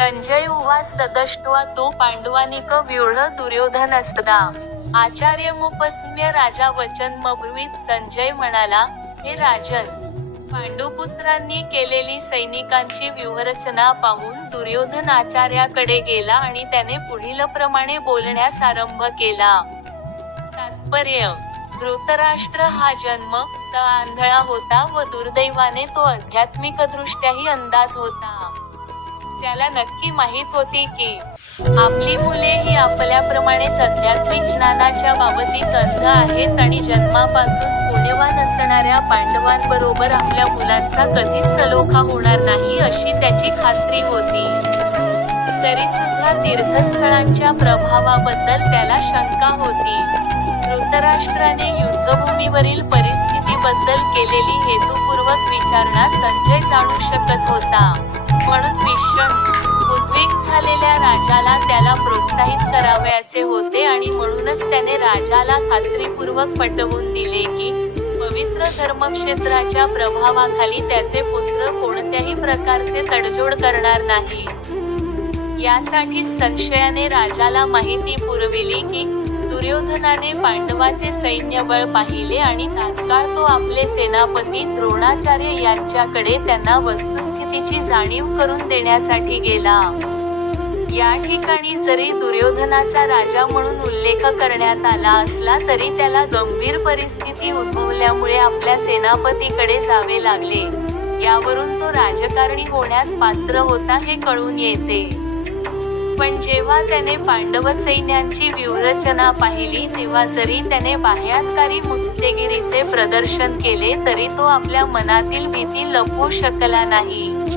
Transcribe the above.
संजय उवास तदष्ट्वा तो पांडवानिक व्यूढ दुर्योधन असता. आचार्यमुपस्म्य राजा वचन मब्रुवीत संजय म्हणाला हे राजन पांडुपुत्रांनी केलेली सैनिकांची व्यूहरचना पाहून दुर्योधन आचार्याकडे गेला आणि त्याने पुढीलप्रमाणे बोलण्यास आरंभ केला. तात्पर्य धृतराष्ट्र हा जन्म त आंधळा होता व दुर्दैवाने तो आध्यात्मिकदृष्ट्याही अंदाज होता. त्याला नक्की माहीत होती की आपली मुले ही आपल्याप्रमाणेच आध्यात्मिक ज्ञानाच्या बाबतीत अंध आहेत आणि जन्मापासून पुण्यवान असणाऱ्या पांडवांबरोबर आपल्या मुलांचा कधीच सलोखा होणार नाही अशी त्याची खात्री होती. तरी सुद्धा तीर्थस्थळांच्या प्रभावाबद्दल त्याला शंका होती. धृतराष्ट्राने युद्धभूमीवरील परिस्थितीबद्दल केलेली हेतुपूर्वक विचारणा संजय जाणू शकत होता. म्हणून भीषण उद्वेग झालेल्या राजाला त्याला प्रोत्साहित करावयाचे होते आणि म्हणूनच त्याने राजाला खात्रीपूर्वक पटवून दिले की पवित्र धर्मक्षेत्राच्या प्रभावाखाली त्याचे पुत्र कोणत्याही प्रकारचे तडजोड करणार नाही. यासाठीच संशयाने राजाला माहिती पुरविली की दुर्योधनाने पांडवाचे सैन्यबळ पाहिले आणि तात्काळ तो आपले सेनापती द्रोणाचार्य यांच्याकडे त्यांना वस्तुस्थितीची जाणीव करून देण्यासाठी गेला. या ठिकाणी जरी दुर्योधनाचा राजा म्हणून उल्लेख करण्यात आला असला तरी त्याला गंभीर परिस्थिती उद्भवल्यामुळे आपल्या सेनापतीकडे जावे लागले. यावरून तो राजकारणी होण्यास पात्र होता हे कळून येते. पण जेव्हा त्याने पांडव सैन्यांची व्यूहरचना पाहिली तेव्हा जरी त्याने बाह्यातकारी मुत्सद्देगिरीचे प्रदर्शन केले तरी तो आपल्या मनातील भीती लपवू शकला नाही.